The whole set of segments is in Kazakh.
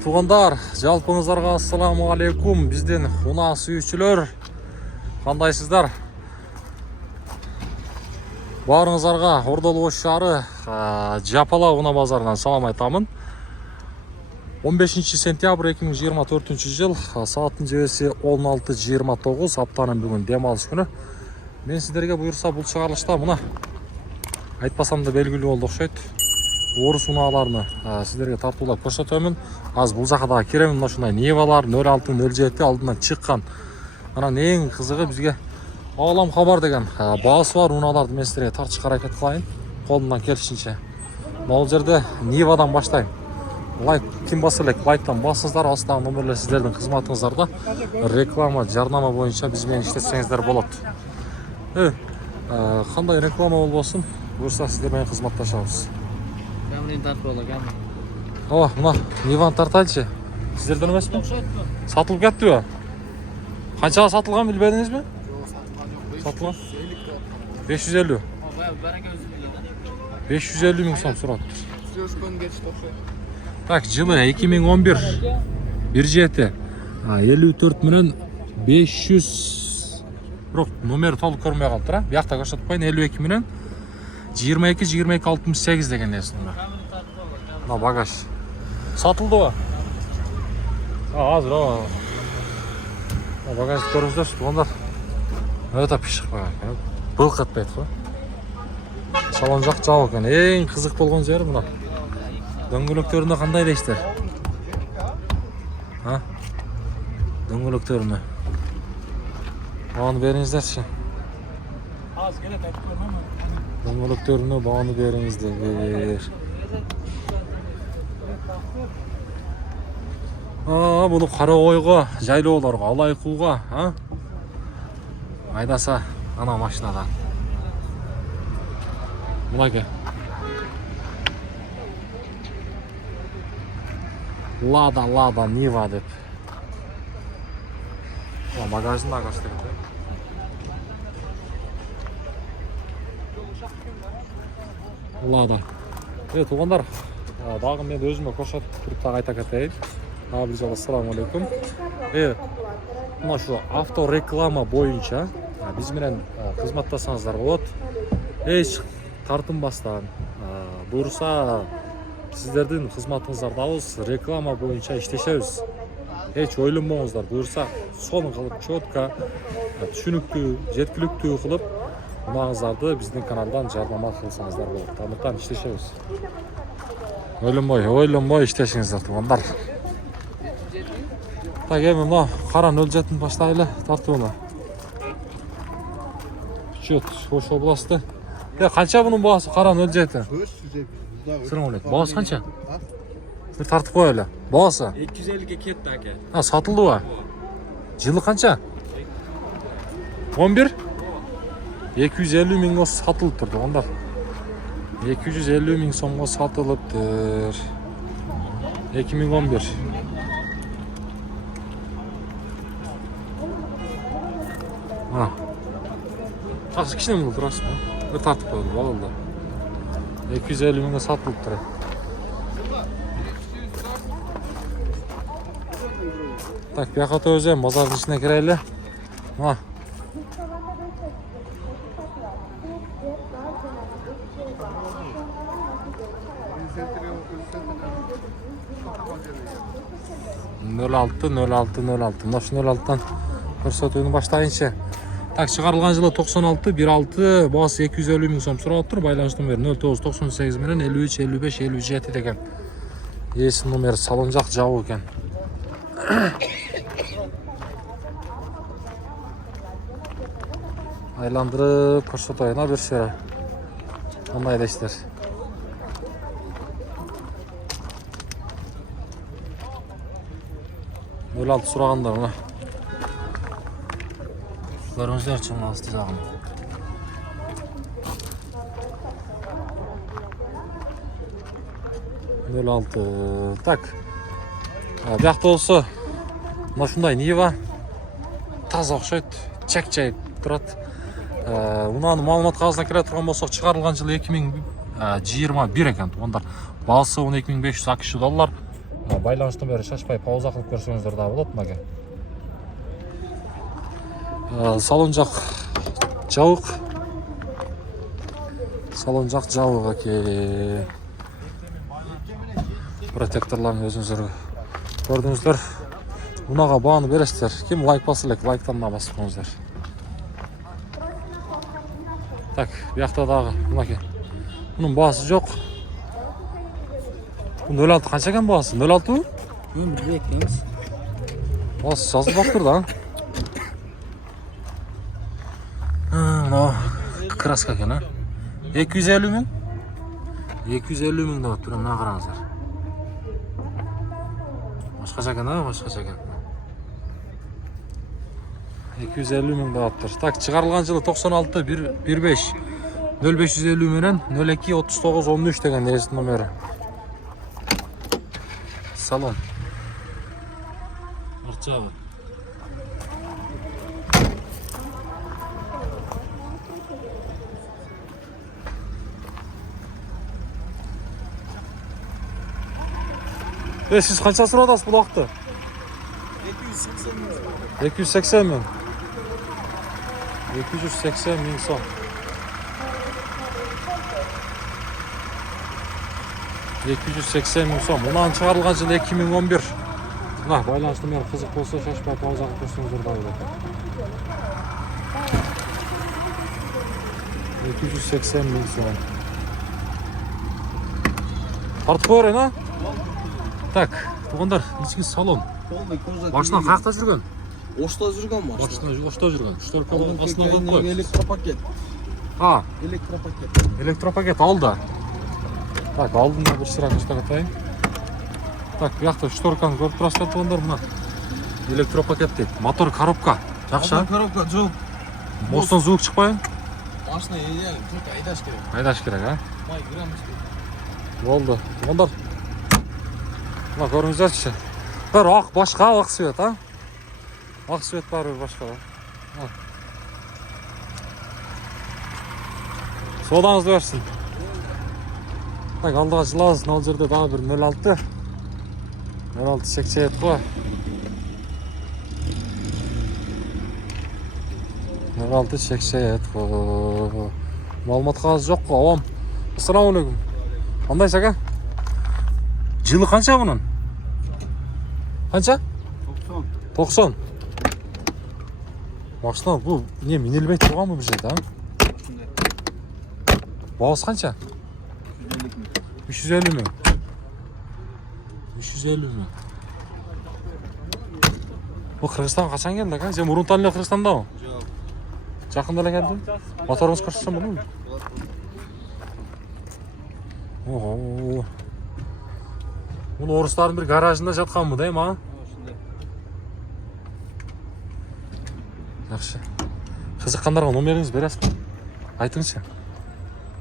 Туғандар, жалпыңыздарға ассаламу алейкум. Бізден уна сүйүүчүлөр, кандайсыздар? Баарыңыздарга Ордолу Ош шаары Жапала уна базарынан салам айтамын. 15 сентябрь 2024 жыл, сааттын жебеси 16:29, аптанын бүгүн дем алыш күнү. Мен сиздерге буюрса бул чыгарылышта мына айтпасам да белгилүү болду окшойт. Орус унааларны сиздерге тартуулап көрсөтөмүн. Аз бул жака дагы киремин. Мына ушундай Нивалар 06, 07 алдынан чыккан. Анан эң кызыгы бизге Алам Хабар деген баасы бар унааларды мен сиздерге тартышка аракет кылайын. Колумдан келишинче. Бул жерде Нивадан баштайм. Лайк ким баса элек, лайктан басыңыздар, астагы номерлер сиздердин кызматыңыздарда. Реклама, жарнама боюнча биз менен иштетсеңиздер болот. Кандай реклама болбосун, буюрса сиздер менен кызматташабыз. Камерин тартып алып кам. Ооба, мына Ниваны тартайлычы. Сиздерден эмеспи? Сатылып кеттиби? Канчага сатылган билбедиңизби? Сатылган 550. 550 миң сом сурат. Так, жылы 2011 17 54 менен 500 бирок номер толук көрмөй калыптыр. Биякта көрсөтпөйүн. 52 менен 22-22-68 деген эс номер. Мына багаж сатылдыбы? Азыр багажды көрүңүздөрчү туугандар. Өтө пишик багаж. Былк этпейт го. Салон жак жабык экен. Эң кызык болгон жери мына. Дөңгөлөктөрүндө кандай дейсиздер? Дөңгөлөктөрүнө. Бааны бериңиздерчи. Az gene tepki görmem. Дөңгөлөктөрүнө бааны бериңиздер. Буну кара ойго, жайлоолорго, алайкууга, айдаса ана машинада. Мынаке. Лада Нива деп. Багажын агастыр. Лада. Туугандар, дагы мен өзүмө көрсөтүп туруп дагы айта кетейин. Ассаламу алейкум. Мына ушу авто реклама боюнча биз менен кызматтасаңыздар болот. Эч тартынбастан, буюрса сиздердин кызматыңыздардабыз, реклама боюнча иштешебиз. Эч ойлонбоңуздар, буюрса сонун кылып, чөткө, түшүнүктүү, жеткиликтүү кылып унаңыздарды биздин каналдан жардама кылсаңыздар болот. Андыктан иштешебиз. Ойлонбой иштешиңиздер туугандар. Так, эми мына кара 07-ин баштайлы тартууну. Чөт, Ош областы. Канча бунун баасы кара 07? Сырым элек. Баасы канча? Бир тартып коелу. Баасы 250 ге кетти аке. Сатылдыбы? Жылы канча? 11? 250 миңге сатылыптыр туугандар. 250 миң сомго сатылыптыр. 2011. Таксы кичине болду турасызбы? Бир тартып койду, багылды. 250 миңге сатылыптыр. Так, бияка өзөм базардын ичине кирели. Мына. Мына ушу 06-тан көрсөтүүнү баштайынчы. Так, чыгарылган жылы 96, 16, баасы 250 миң сом сурап тур. Байланыш номери 0998 менен 53 55 57 деген. Эси номер салон жак жабык экен. Айландырып көрсөтөйүн бир сыйра. Кандай дейсиздер? Алты сурагандар мына. Көрүңүздөрчү мына асты жагын. Так. Биякта болсо мына ушундай Нива таза окшойт, чек-чек турат. Унанын маалымат кагазына кире турган болсок, чыгарылган жылы 2000 21 екен туғандар. Бағасы 12500 ақш доллар. Байланыштан бері шашпай пауза қылып көрсеңіздер да болады мынаге. Салон жақ жауық. Салон жақ жауық екен. Протекторларын өзіңіздер көрдіңіздер. Мұнаға бағаны бересіздер. Кім лайк басылық, лайктан басып қойыңыздар. Так, бұяқта дағы мұнаке. Бұның бағасы жоқ. Bu 06 қанша екен бағасы? 06 мы? Біле екенбіз. Бағасы жазылып тұр да. Мынау краска екен, 250 мың? 250 мың да тұр, мына қараңыздар. Başqacha ekan, başqacha ekan. 250 мың да тұр. Так, шығарылған жылы 96 15 0550 менен 02 39 13 деген ресми номері. Салон. Арчағы. Siz қанша сұрадасыз бұл уақытта? 280 мың. 280 мың сом. 280 мың сом. Мұнан шығарылған жылы 2011. Байланысты мен қызық болса шашпай пауза қылып көрсеңіздер да болады. 280 мың сом. Тартып қойырын, а? Так, туғандар, несіңіз салон. Машина қаяқта жүрген? Ошта жүрген машина. Машина ошта жүрген. Шторканың астына қойып қойып. Электропакет. Электропакет. Электропакет алды. Так, алдында бір сырақ ұстағатайын. Так, бұяқта шторканы көріп тұрасыздар туғандар, мұна. Электропакет дейді. Мотор коробка. Жақша? Коробка жоқ. Мостан звук шықпайын? Машина идеально, только айдаш керек. Айдаш керек, а? Май граммыз керек. Болды. Туғандар. Мына көріңіздерші. Бір ақ башқа, ақ свет, а? Ақ свет бар бір башқа. Содаңызды берсін. Так, алдыға жылағыз, ол жерде дағы бір 06. 06 сексет қой. 06 сексет қой. Малмат қағаз жоқ қой, ауам. Ассаламу алейкум. Қандай сәке? Жылы қанша бұның? Қанша? 90. Машина бұл не минелбей тұрған бұл жерде, а? Бағасы қанша? 350 мың. 350 мың. Бұл Қырғызстан қашан келді, қа? Сен бұрын танылы Қырғызстанда ма? Жоқ. Жақында келді? Моторыңыз көрсетсем бұны ма? Ого. Бұл орыстардың бір гаражында жатқан мұ, дайым, а? Жақшы. Қызыққандарға номеріңіз бересіз бі? Айтыңызшы.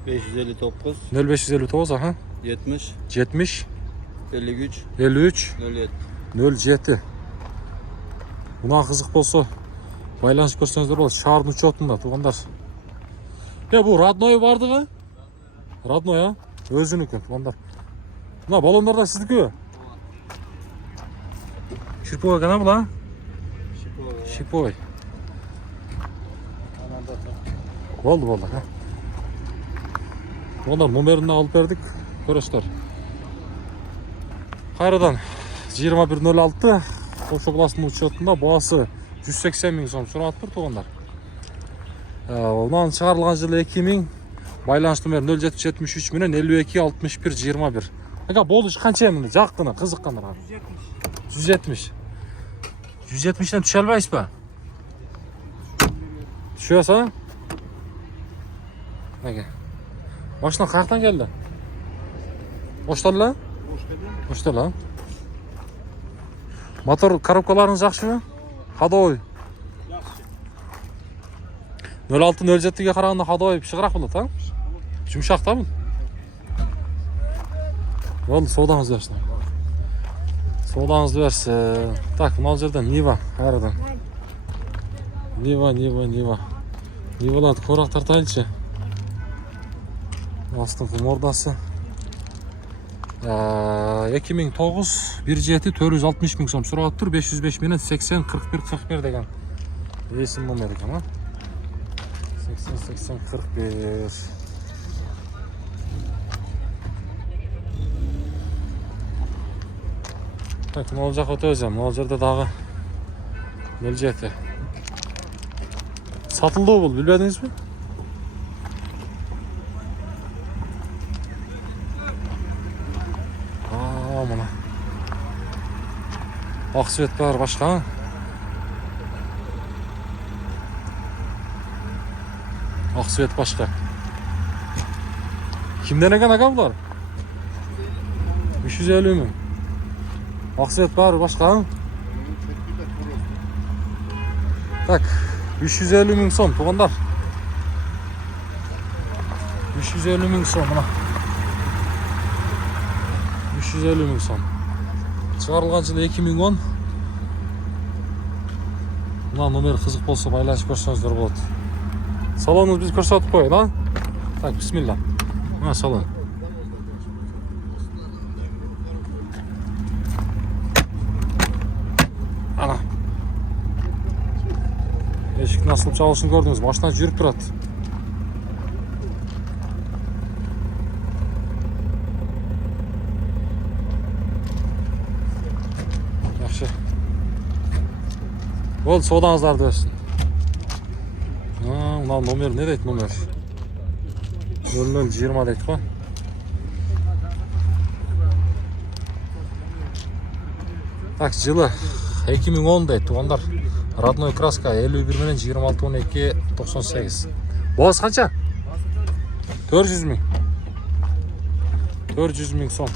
559 0559, аха. 70 70 53 53 07. 07. Бұна қызық болса, байланышып көрсеңіздер болады. Шардың учетында, туғандар. Бұл родной барды ға? Родной, а? Өзінікі, туғандар. Бұна баллондарда сіздікі? Ширповай ғана бұл, а? Ширповай. Болды, а? Ондар номерін алып бердік, көресіздер. Қайрадан 2106 Қошы класының учетында бағасы 180 мың сом сұрап тұр туғандар. Онан шығарылған жылы 2000, байланыс номер 0773 менен 52 61 21. Аға болды қанша мені жақтыны, қызыққандар. 170. 170-ден түше албайсыз ба? Түшесіз, а? Неге? Машина қаяқтан келді? Ошталла? Ошталла. Мотор коробкаларыңыз жақшы ма? Ходовой. 06-07-ге қарағанда ходовой шығырақ болады, а? Жұмшақ та бұл. Болды, содаңыз берсін. Содаңызды берсін. Так, мынау жерден Нива, қайрадан. Нива. Ниваларды қорақ тартайыншы. астыңғы мордасы. 2009 1.7 460 мың сом сұрап тұр. 505 менен 80 41 41 деген есім номер екен, а? 80 80 41. Так, мынау жаққа өтеміз. Мынау жерде дағы мелжеті. Сатылды бұл, білбедіңіз бе? Мына ақ свет бар башқа. Ақ свет башқа. Kimden ekan aka bular? 350 mi? Ақ свет бар башқа. Так, 350 мың сом туғандар. 350 мың сом мына. 350 мың сом. Шығарылған жылы 2010. Мына номер қызық болса байланысып көрсеңіздер болады. Салонымыз біз көрсетіп қойын, а? Так, бисмилла. Мына салон. Ана. Ешіктің асылып çalışын көрдіңіз. Машина жүріп тұрады. Ол содаңыздарды өсін. Мынау номер не дейді номер? 0020 дейді қой. Так, жылы 2010 дейді туғандар. Родной краска 51 менен 26 12 98. Боғыз қанша? 400 мың. 400 мың сом.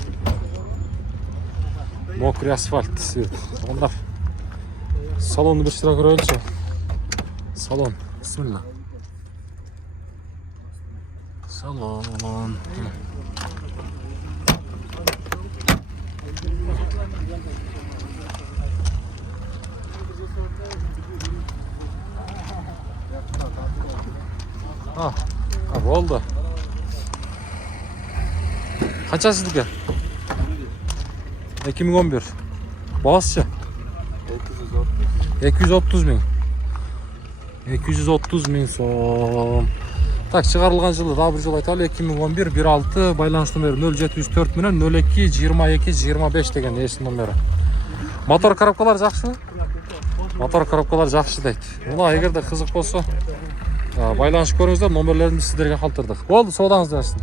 Мокрый асфальт свет. Туғандар. Салонны бір сыра көрелікші. Салон. Бисмилла. Салон. Болды. Қанша сіздікі? 2011. Бағасы? 230 мың. 230 мың сом. Так, шығарылған жылы да бір жыл айталы 2011 16 байланыс номері 0704 менен 02 22 25 деген есім номері. Мотор коробкалар жақсы? Мотор коробкалар жақсы дейді. Мұна егерде қызық болса байланыс көріңіздер, номерлерімізді сіздерге қалтырдық. Болды, содаңызды әсін.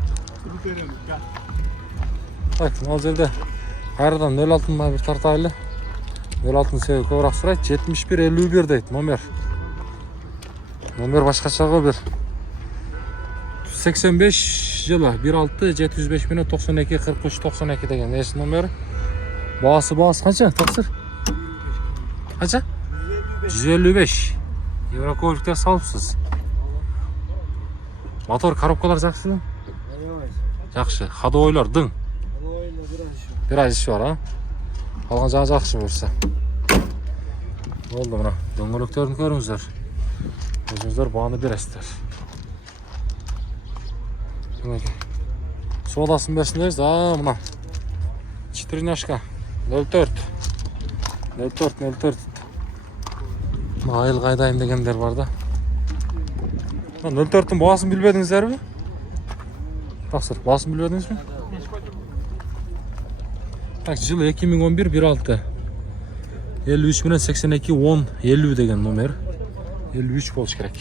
Так, мынау жерде қайырдан 06 бір тартайлы. 06 себебі көбірақ сұрайды. 7151 дейді номер. Номер башқаша ғой бір. 85 жылы 16 705 менен 92 43 92 деген есі номері. Бағасы қанша? Тақсыр? Қанша? 155. Еврокөліктер салыпсыз. Мотор коробкалар жақсы ма? Жақсы. Ходовойлар дың. Bir ay iş var ha. Қалған жаңа жақсы көрсе. Болды мына. Дөңгелектерін көріңіздер. Өзіңіздер бағаны бересіздер. Содасын берсіндеріз. Мына. Четырнашка. 04. 04. Айыл қайдайын дегендер бар да. 04-тің бағасын білбедіңіздер бе? Тақсыр, бағасын білбедіңіз бе? Так, жылы 2011 16 53 менен 82 10 50 деген номер. 53 болуш керек.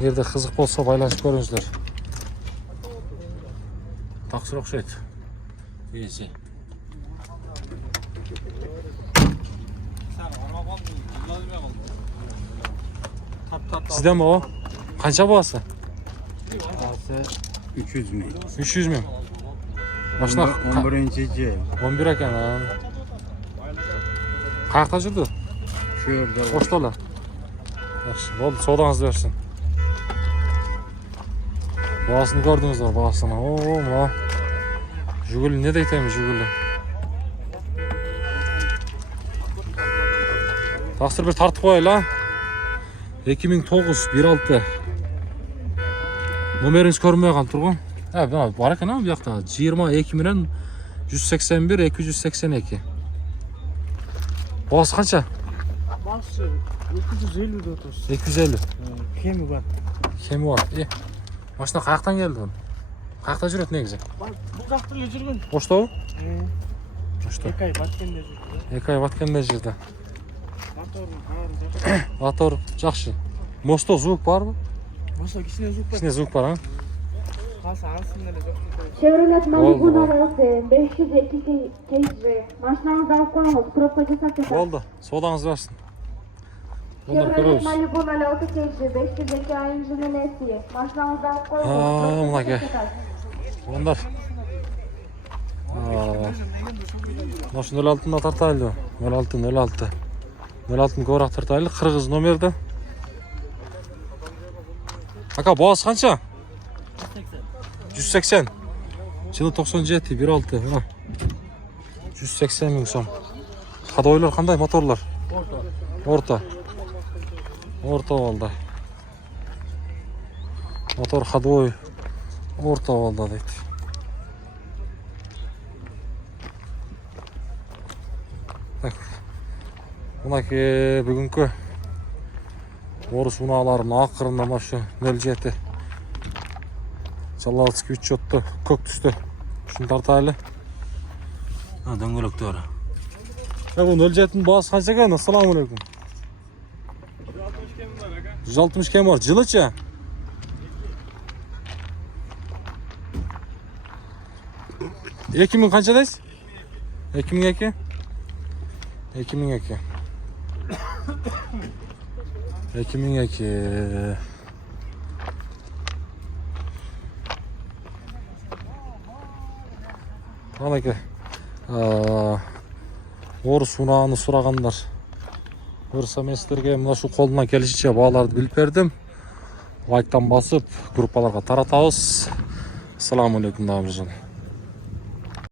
Егерде қызық болса байланысып көріңіздер. Тақсыр ұқсайды. Есі. Сізден ба о? Қанша бағасы? Бағасы 300 мың. 300 мың. Машина 11-ci жыл. 11 екен. Қаяқта жүрді? Şu yerdə. Qoşdalar. Yaxşı, болды, sodаңızды versin. Бағасын көрдіңіз ба, бағасына? Мына Жигули не дейтеміз, Жигули? Тақсыр бір тартып қойылы, 2009 16 номеріңіз көрмей қалып тұрған. Buna бар екен bu жақта 22 менен 181 282. Бағасы қанша? Бағасы 250 деп отырсыз. 250. Кемі бар. Кемі бар. Машина қаяқтан келді оны? Қаяқта жүреді негізі? Бұл жақта жүрген. Ошта ғой? Ошта. 2 ай баткенде жүрді. 2 ай баткенде жүрді. Моторы Мотор жақсы. Мосто звук бар ма? Моста кішкене звук бар. Кішкене звук бар, а? Қалса аңсында жоқ. Chevrolet Malibu Oldu. arası 502 kg. Машинаңызды алып қойыңыз, пробка жасап кетеді. Болды. Содаңыз барсын. Ондар Chevrolet көрөбүз. Malibu 06 kg 502 ayıncının nesi. Машинаңызды алып қойыңыз, Aa, пробка мынаке. жасап кетеді. Ондар. Машу 06-ны тартайлы. 06. 06-ны көбірек тартайлы. Қырғыз номерді. Ака, бағасы қанша? 180. Жылы 97, 1.6. 180 мың сом. Ходойлар қандай моторлар? Орта болды. Мотор ходой. Орта болды дейді. Так. Мынаке бүгінгі орыс уналарының ақырында машы 07. Жалалский учетты көк түсті. Шын тартайлы. Дөңгелектері. Бұл 07-nin бағасы қанша екен? Ассаламалейкум. 160 кем бар. Жылыча? Екі мың қанша дейсіз? 2002? 2002. 2002. Анаке орыс унаны сұрағандар. Бұйырса мен сіздерге мына шу қолымнан келішінше бағаларды біліп бердім. Лайктан басып группаларға таратамыз. Ассаламу алейкум, дамы жан.